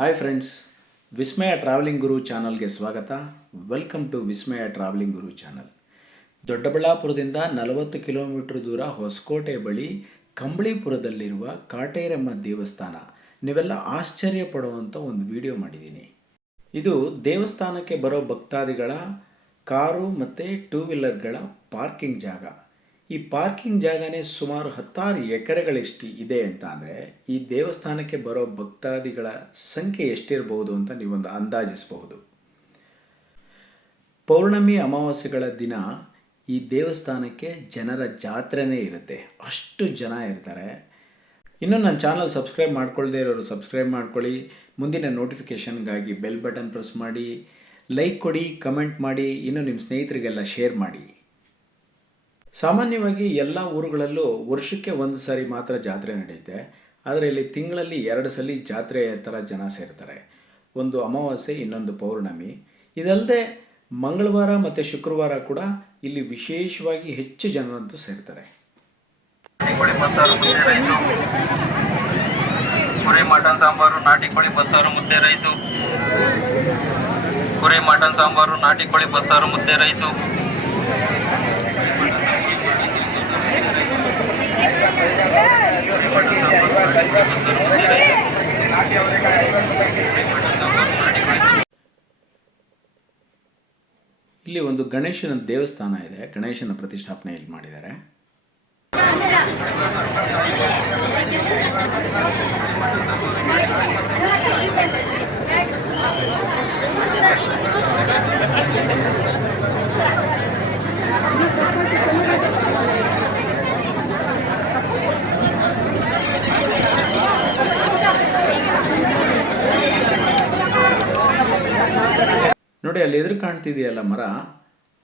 Hi friends Vismaya travelling Guru ಚಾನಲ್ಗೆ ಸ್ವಾಗತ. Welcome to Vismaya travelling Guru channel ದೊಡ್ಡಬಳ್ಳಾಪುರದಿಂದ ನಲವತ್ತು kilometre ದೂರ ಹೊಸಕೋಟೆ ಬಳಿ ಕಂಬಳಿಪುರದಲ್ಲಿರುವ ಕಾಟೇರಮ್ಮ ದೇವಸ್ಥಾನ. ನೀವೆಲ್ಲ ಆಶ್ಚರ್ಯ ಪಡುವಂಥ ಒಂದು ವಿಡಿಯೋ ಮಾಡಿದ್ದೀನಿ. ಇದು ದೇವಸ್ಥಾನಕ್ಕೆ ಬರೋ ಭಕ್ತಾದಿಗಳ ಕಾರು ಮತ್ತು ಟೂ ವೀಲರ್ಗಳ ಪಾರ್ಕಿಂಗ್ ಜಾಗ. ಈ ಪಾರ್ಕಿಂಗ್ ಜಾಗನೇ ಸುಮಾರು ಹತ್ತಾರು ಎಕರೆಗಳಷ್ಟು ಇದೆ ಅಂತ ಅಂದರೆ ಈ ದೇವಸ್ಥಾನಕ್ಕೆ ಬರೋ ಭಕ್ತಾದಿಗಳ ಸಂಖ್ಯೆ ಎಷ್ಟಿರಬಹುದು ಅಂತ ನೀವೊಂದು ಅಂದಾಜಿಸಬಹುದು. ಪೌರ್ಣಮಿ ಅಮಾವಾಸ್ಯೆಗಳ ದಿನ ಈ ದೇವಸ್ಥಾನಕ್ಕೆ ಜನರ ಜಾತ್ರೆನೇ ಇರುತ್ತೆ. ಅಷ್ಟು ಜನ ಇರ್ತಾರೆ. ಇನ್ನು ನನ್ನ ಚಾನಲ್ ಸಬ್ಸ್ಕ್ರೈಬ್ ಮಾಡ್ಕೊಳ್ಳದೇ ಇರೋರು ಸಬ್ಸ್ಕ್ರೈಬ್ ಮಾಡ್ಕೊಳ್ಳಿ. ಮುಂದಿನ ನೋಟಿಫಿಕೇಷನ್ಗಾಗಿ ಬೆಲ್ ಬಟನ್ ಪ್ರೆಸ್ ಮಾಡಿ. ಲೈಕ್ ಕೊಡಿ ಕಮೆಂಟ್ ಮಾಡಿ. ಇನ್ನು ನಿಮ್ಮ ಸ್ನೇಹಿತರಿಗೆಲ್ಲ ಶೇರ್ ಮಾಡಿ. ಸಾಮಾನ್ಯವಾಗಿ ಎಲ್ಲ ಊರುಗಳಲ್ಲೂ ವರ್ಷಕ್ಕೆ ಒಂದು ಸಾರಿ ಮಾತ್ರ ಜಾತ್ರೆ ನಡೆಯುತ್ತೆ. ಆದರೆ ಇಲ್ಲಿ ತಿಂಗಳಲ್ಲಿ ಎರಡು ಸಲ ಜಾತ್ರೆ ಥರ ಜನ ಸೇರ್ತಾರೆ. ಒಂದು ಅಮಾವಾಸ್ಯೆ, ಇನ್ನೊಂದು ಪೌರ್ಣಮಿ. ಇದಲ್ಲದೆ ಮಂಗಳವಾರ ಮತ್ತು ಶುಕ್ರವಾರ ಕೂಡ ಇಲ್ಲಿ ವಿಶೇಷವಾಗಿ ಹೆಚ್ಚು ಜನರಂತೂ ಸೇರ್ತಾರೆ. ಕುರಿ, ಮಟನ್, ಸಾಂಬಾರು, ನಾಟಿ ಕೋಳಿ ಬಸ್ಸಾರು ಮುದ್ದೆ ರೈಸು. ಕುರಿ, ಮಟನ್, ಸಾಂಬಾರು, ನಾಟಿ ಕೋಳಿ ಬಸ್ಸಾರು ಮುದ್ದೆ ರೈಸು. ಇಲ್ಲಿ ಒಂದು ಗಣೇಶನ ದೇವಸ್ಥಾನ ಇದೆ. ಗಣೇಶನ ಪ್ರತಿಷ್ಠಾಪನೆ ಇಲ್ಲಿ ಮಾಡಿದ್ದಾರೆ. ನೋಡಿ ಅಲ್ಲಿ ಎದುರು ಕಾಣ್ತಿದೆಯಲ್ಲ ಮರ,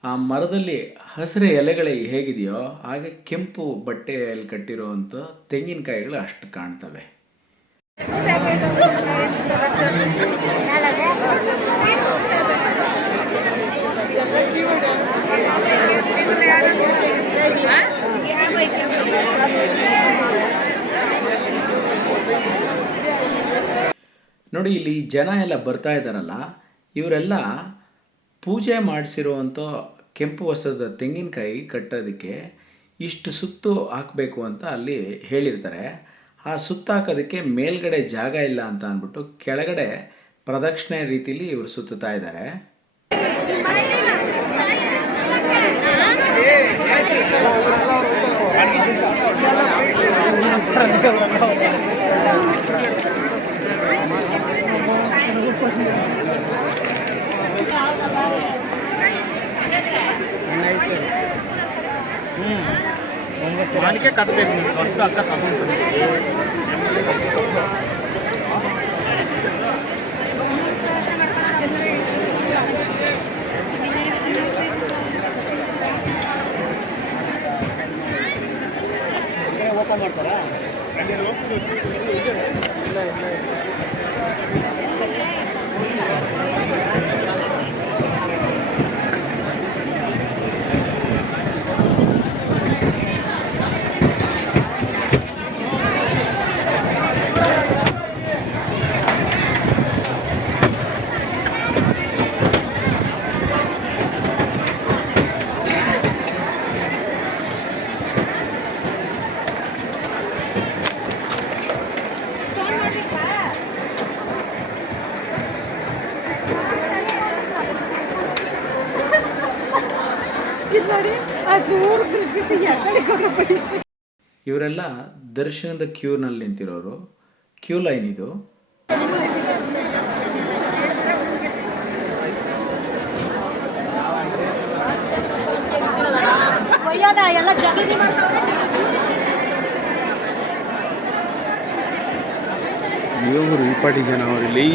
ಆ ಮರದಲ್ಲಿ ಹಸಿರು ಎಲೆಗಳು ಹೇಗಿದೆಯೋ ಹಾಗೆ ಕೆಂಪು ಬಟ್ಟೆಯಲ್ಲಿ ಕಟ್ಟಿರುವಂಥ ತೆಂಗಿನಕಾಯಿಗಳು ಅಷ್ಟು ಕಾಣ್ತವೆ. ನೋಡಿ ಇಲ್ಲಿ ಜನ ಎಲ್ಲ ಬರ್ತಾ ಇದ್ದಾರಲ್ಲ, ಇವರೆಲ್ಲ ಪೂಜೆ ಮಾಡಿಸಿರುವಂಥ ಕೆಂಪು ವಸ್ತ್ರದ ತೆಂಗಿನಕಾಯಿ ಕಟ್ಟೋದಕ್ಕೆ ಇಷ್ಟು ಸುತ್ತು ಹಾಕಬೇಕು ಅಂತ ಅಲ್ಲಿ ಹೇಳಿರ್ತಾರೆ. ಆ ಸುತ್ತು ಹಾಕೋದಕ್ಕೆ ಮೇಲ್ಗಡೆ ಜಾಗ ಇಲ್ಲ ಅಂತ ಅಂದ್ಬಿಟ್ಟು ಕೆಳಗಡೆ ಪ್ರದಕ್ಷಿಣೆ ರೀತಿಲಿ ಇವರು ಸುತ್ತುತ್ತಾ ಇದ್ದಾರೆ. ನನಗೆ ಕಟ್ಟಬೇಕು ಅಂತ ತಗೊಂಡು ಓಪನ್ ಮಾಡ್ತಾರಾ? ಇಲ್ಲ ಇಲ್ಲ ಇವರೆಲ್ಲ ದರ್ಶನದ ಕ್ಯೂನಲ್ಲಿ ನಿಂತಿರೋರು. ಕ್ಯೂ ಲೈನ್ ಇದು. ಇವರು ಈ ಪಾಟಿ ಜನ ಅವರಲ್ಲಿ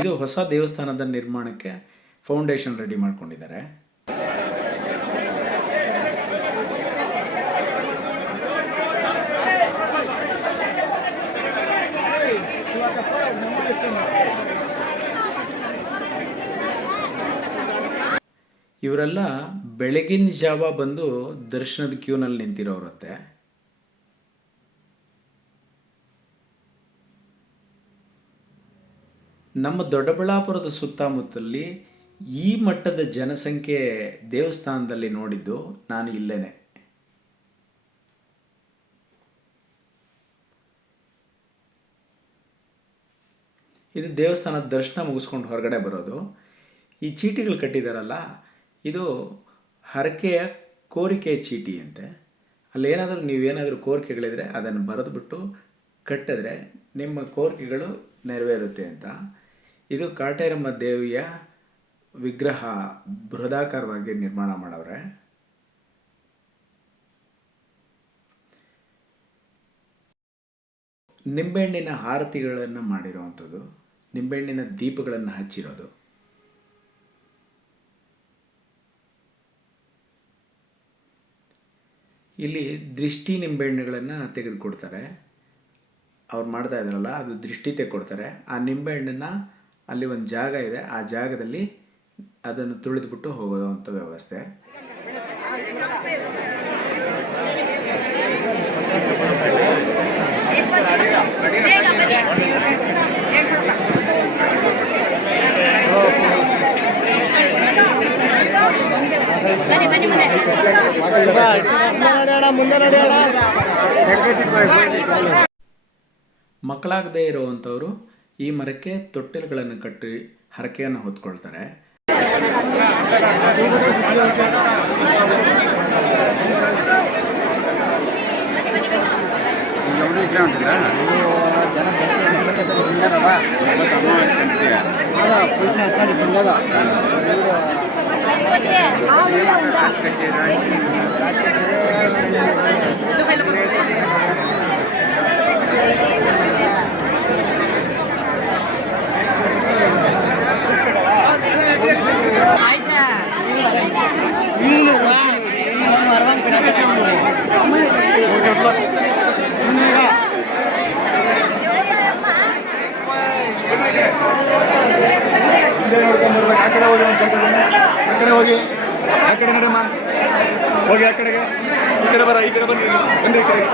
ಇದು ಹೊಸ ದೇವಸ್ಥಾನದ ನಿರ್ಮಾಣಕ್ಕೆ ಫೌಂಡೇಶನ್ ರೆಡಿ ಮಾಡ್ಕೊಂಡಿದ್ದಾರೆ. ಇವರೆಲ್ಲ ಬೆಳಗಿನ ಜಾವ ಬಂದು ದರ್ಶನದ ಕ್ಯೂನಲ್ಲಿ ನಿಂತಿರೋರತ್ತೆ. ನಮ್ಮ ದೊಡ್ಡಬಳ್ಳಾಪುರದ ಸುತ್ತಮುತ್ತಲಲ್ಲಿ ಈ ಮಟ್ಟದ ಜನಸಂಖ್ಯೆ ದೇವಸ್ಥಾನದಲ್ಲಿ ನೋಡಿದ್ದು ನಾನು ಇಲ್ಲೇನೆ. ಇದು ದೇವಸ್ಥಾನದ ದರ್ಶನ ಮುಗಿಸ್ಕೊಂಡು ಹೊರಗಡೆ ಬರೋದು. ಈ ಚೀಟಿಗಳು ಕಟ್ಟಿದಾರಲ್ಲ, ಇದು ಹರಕೆಯ ಕೋರಿಕೆ ಚೀಟಿ ಅಂತೆ. ಅಲ್ಲೇನಾದರೂ ನೀವೇನಾದರೂ ಕೋರಿಕೆಗಳಿದ್ರೆ ಅದನ್ನು ಬರೆದುಬಿಟ್ಟು ಕಟ್ಟಿದ್ರೆ ನಿಮ್ಮ ಕೋರಿಕೆಗಳು ನೆರವೇರುತ್ತೆ ಅಂತ. ಇದು ಕಾಟೇರಮ್ಮ ದೇವಿಯ ವಿಗ್ರಹ, ಬೃಹದಾಕಾರವಾಗಿ ನಿರ್ಮಾಣ ಮಾಡವ್ರೆ. ನಿಂಬೆಹಣ್ಣಿನ ಆರತಿಗಳನ್ನು ಮಾಡಿರುವಂಥದ್ದು, ನಿಂಬೆಹಣ್ಣಿನ ದೀಪಗಳನ್ನು ಹಚ್ಚಿರೋದು. ಇಲ್ಲಿ ದೃಷ್ಟಿ ನಿಂಬೆಹಣ್ಣುಗಳನ್ನು ತೆಗೆದುಕೊಡ್ತಾರೆ. ಅವ್ರು ಮಾಡ್ತಾ ಇದ್ರಲ್ಲ ಅದು ದೃಷ್ಟಿ ತೆಗೆದುಕೊಡ್ತಾರೆ. ಆ ನಿಂಬೆಹಣ್ಣನ್ನು ಅಲ್ಲಿ ಒಂದು ಜಾಗ ಇದೆ. ಆ ಜಾಗದಲ್ಲಿ ಅದನ್ನು ತುಳಿದ್ಬಿಟ್ಟು ಹೋಗೋವಂಥ ವ್ಯವಸ್ಥೆ. ಮಕ್ಕಳಾಗದೇ ಇರುವಂಥವರು ಈ ಮರಕ್ಕೆ ತೊಟ್ಟಿಲುಗಳನ್ನು ಕಟ್ಟಿ ಹರಕೆಯನ್ನು ಹೊತ್ಕೊಳ್ತಾರೆ. ಆ ಕಡೆ ಹೋಗಿ ಒಂದು ಸ್ವಲ್ಪ ಜನ ಆ ಕಡೆ ಹೋಗಿ. ಆ ಕಡೆ ನಡಮ್ಮ ಹೋಗಿ ಆ ಕಡೆಗೆ. ಈ ಕಡೆ ಬರ, ಈ ಕಡೆ ಬನ್ನಿ. ಬನ್ನಿ ಈ ಕಡೆಗೆ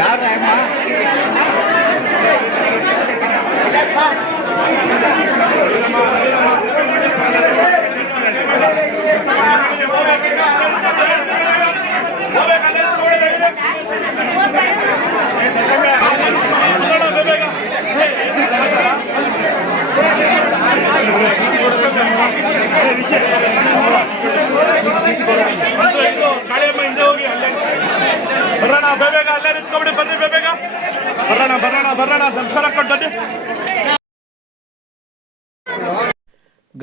ಕಾಳಿಯಮ್ಮ Yeah.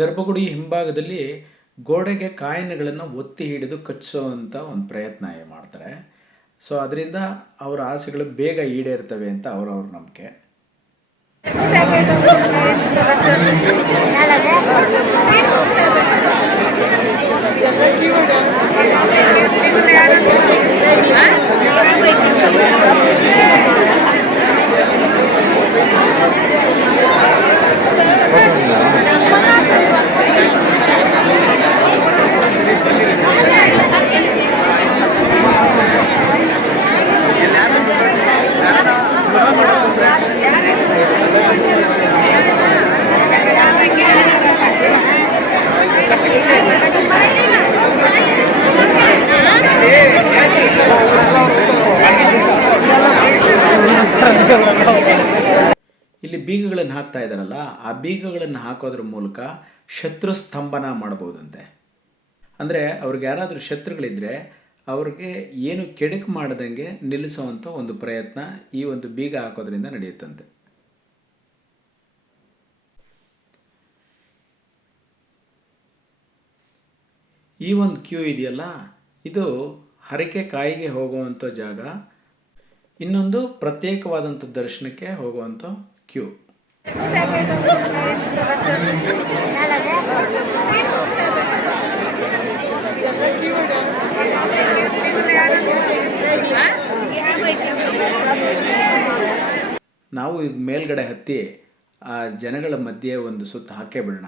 ಗರ್ಭಗುಡಿ ಹಿಂಭಾಗದಲ್ಲಿ ಗೋಡೆಗೆ ಕಾಯಿನಗಳನ್ನು ಒತ್ತಿ ಹಿಡಿದು ಕಚ್ಚುವಂಥ ಒಂದು ಪ್ರಯತ್ನ ಮಾಡ್ತಾರೆ. ಸೊ ಅದರಿಂದ ಅವರ ಆಸೆಗಳು ಬೇಗ ಈಡೇರ್ತವೆ ಅಂತ ಅವರವ್ರ ನಂಬಿಕೆ. ಇದ್ದಾರಲ್ಲ ಆ ಬೀಗಗಳನ್ನು ಹಾಕೋದ್ರ ಮೂಲಕ ಶತ್ರು ಸ್ತಂಭನ ಮಾಡ್ಬೋದಂತೆ ಅಂದರೆ ಅವ್ರಿಗೆ ಯಾರಾದರೂ ಶತ್ರುಗಳಿದ್ದರೆ ಅವ್ರಿಗೆ ಏನು ಕೆಡುಕು ಮಾಡದಂಗೆ ನಿಲ್ಲಿಸುವಂಥ ಒಂದು ಪ್ರಯತ್ನ ಈ ಒಂದು ಬೀಗ ಹಾಕೋದ್ರಿಂದ ನಡೆಯುತ್ತಂತೆ ಈ ಒಂದು ಕ್ಯೂ ಇದೆಯಲ್ಲ, ಇದು ಹರಕೆ ಕಾಯಿಗೆ ಹೋಗುವಂಥ ಜಾಗ, ಇನ್ನೊಂದು ಪ್ರತ್ಯೇಕವಾದಂಥ ದರ್ಶನಕ್ಕೆ ಹೋಗುವಂಥ ಕ್ಯೂ. ನಾವು ಈಗ ಮೇಲ್ಗಡೆ ಹತ್ತಿ ಆ ಜನಗಳ ಮಧ್ಯೆ ಒಂದು ಸುತ್ತ ಹಾಕೇ ಬಿಡೋಣ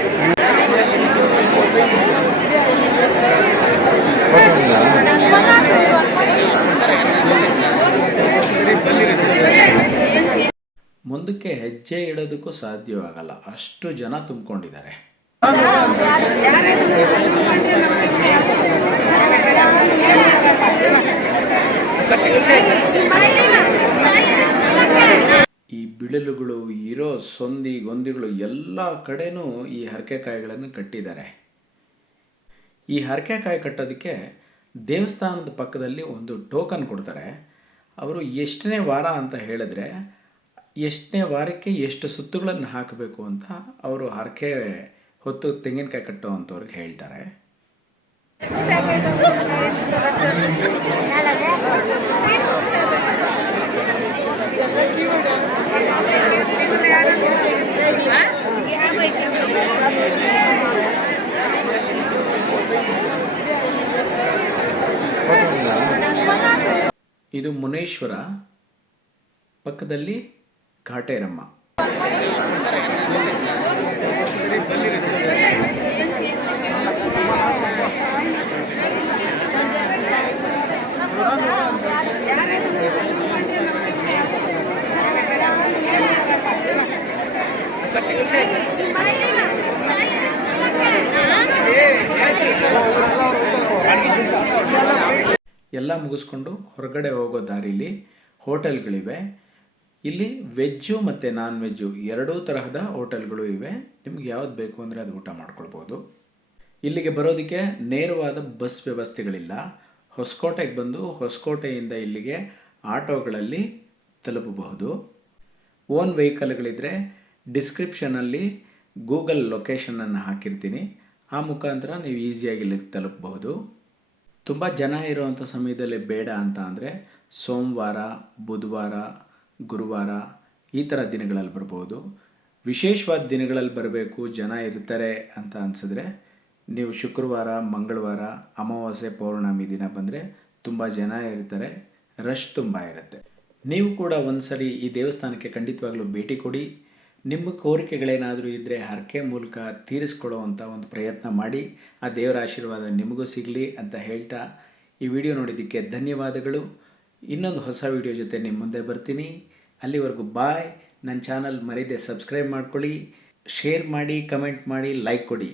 ಮುಂದಕ್ಕೆ ಹೆಜ್ಜೆ ಇಡೋದಕ್ಕೂ ಸಾಧ್ಯವಾಗಲ್ಲ. ಅಷ್ಟು ಜನ ತುಂಬಿಕೊಂಡಿದ್ದಾರೆ. ಈ ಬಿಳಲುಗಳು, ಇರೋ ಸೊಂದಿ, ಗೊಂದಿಗಳು ಎಲ್ಲ ಕಡೆನೂ ಈ ಹರಕೆಕಾಯಿಗಳನ್ನು ಕಟ್ಟಿದ್ದಾರೆ. ಈ ಹರಕೆಕಾಯಿ ಕಟ್ಟೋದಕ್ಕೆ ದೇವಸ್ಥಾನದ ಪಕ್ಕದಲ್ಲಿ ಒಂದು ಟೋಕನ್ ಕೊಡ್ತಾರೆ. ಅವರು ಎಷ್ಟನೇ ವಾರ ಅಂತ ಹೇಳಿದ್ರೆ ಎಷ್ಟನೇ ವಾರಕ್ಕೆ ಎಷ್ಟು ಸುತ್ತುಗಳನ್ನು ಹಾಕಬೇಕು ಅಂತ ಅವರು ಹರಕೆ ಹೊತ್ತು ತೆಂಗಿನಕಾಯಿ ಕಟ್ಟುವಂಥವ್ರಿಗೆ ಹೇಳ್ತಾರೆ. ಇದು ಮುನೇಶ್ವರ ಪಕ್ಕದಲ್ಲಿ ಕಾಟೇರಮ್ಮ. ಎಲ್ಲ ಮುಗಿಸ್ಕೊಂಡು ಹೊರಗಡೆ ಹೋಗೋ ದಾರಿಲಿ ಹೋಟೆಲ್ಗಳಿವೆ. ಇಲ್ಲಿ ವೆಜ್ಜು ಮತ್ತು ನಾನ್ ವೆಜ್ಜು ಎರಡೂ ತರಹದ ಹೋಟೆಲ್ಗಳು ಇವೆ. ನಿಮ್ಗೆ ಯಾವ್ದು ಬೇಕು ಅಂದರೆ ಅದು ಊಟ ಮಾಡ್ಕೊಳ್ಬೋದು. ಇಲ್ಲಿಗೆ ಬರೋದಕ್ಕೆ ನೇರವಾದ ಬಸ್ ವ್ಯವಸ್ಥೆಗಳಿಲ್ಲ. ಹೊಸಕೋಟೆಗೆ ಬಂದು ಹೊಸಕೋಟೆಯಿಂದ ಇಲ್ಲಿಗೆ ಆಟೋಗಳಲ್ಲಿ ತಲುಪಬಹುದು. ಓನ್ ವೆಹಿಕಲ್ಗಳಿದ್ದರೆ ಡಿಸ್ಕ್ರಿಪ್ಷನಲ್ಲಿ ಗೂಗಲ್ ಲೊಕೇಶನನ್ನು ಹಾಕಿರ್ತೀನಿ. ಆ ಮುಖಾಂತರ ನೀವು ಈಸಿಯಾಗಿ ಇಲ್ಲಿಗೆ ತಲುಪಬಹುದು. ತುಂಬ ಜನ ಇರುವಂಥ ಸಮಯದಲ್ಲಿ ಬೇಡ ಅಂತ ಅಂದರೆ ಸೋಮವಾರ, ಬುಧವಾರ ಗುರುವಾರ ಈ ಥರ ದಿನಗಳಲ್ಲಿ ಬರ್ಬೋದು. ವಿಶೇಷವಾದ ದಿನಗಳಲ್ಲಿ ಬರಬೇಕು, ಜನ ಇರ್ತಾರೆ ಅಂತ ಅನಿಸಿದ್ರೆ ನೀವು ಶುಕ್ರವಾರ, ಮಂಗಳವಾರ, ಅಮಾವಾಸ್ಯೆ, ಪೌರ್ಣಮಿ ದಿನ ಬಂದರೆ ತುಂಬ ಜನ ಇರ್ತಾರೆ, ರಶ್ ತುಂಬ ಇರುತ್ತೆ. ನೀವು ಕೂಡ ಒಂದ್ಸರಿ ಈ ದೇವಸ್ಥಾನಕ್ಕೆ ಖಂಡಿತವಾಗ್ಲೂ ಭೇಟಿ ಕೊಡಿ. ನಿಮ್ಮ ಕೋರಿಕೆಗಳೇನಾದರೂ ಇದ್ದರೆ ಹರಕೆ ಮೂಲಕ ತೀರಿಸ್ಕೊಳ್ಳೋವಂಥ ಒಂದು ಪ್ರಯತ್ನ ಮಾಡಿ, ಆ ದೇವರ ಆಶೀರ್ವಾದ ನಿಮಗೂ ಸಿಗಲಿ ಅಂತ ಹೇಳ್ತಾ ಈ ವಿಡಿಯೋ ನೋಡಿದ್ದಕ್ಕೆ ಧನ್ಯವಾದಗಳು. ಇನ್ನೊಂದು ಹೊಸ ವಿಡಿಯೋ ಜೊತೆ ನಿಮ್ಮ ಮುಂದೆ ಬರ್ತೀನಿ. ಅಲ್ಲಿವರೆಗೂ ಬಾಯ್. ನನ್ನ ಚಾನಲ್ ಮರೀದೆ ಸಬ್ಸ್ಕ್ರೈಬ್ ಮಾಡ್ಕೊಳ್ಳಿ ಶೇರ್ ಮಾಡಿ ಕಮೆಂಟ್ ಮಾಡಿ ಲೈಕ್ ಕೊಡಿ.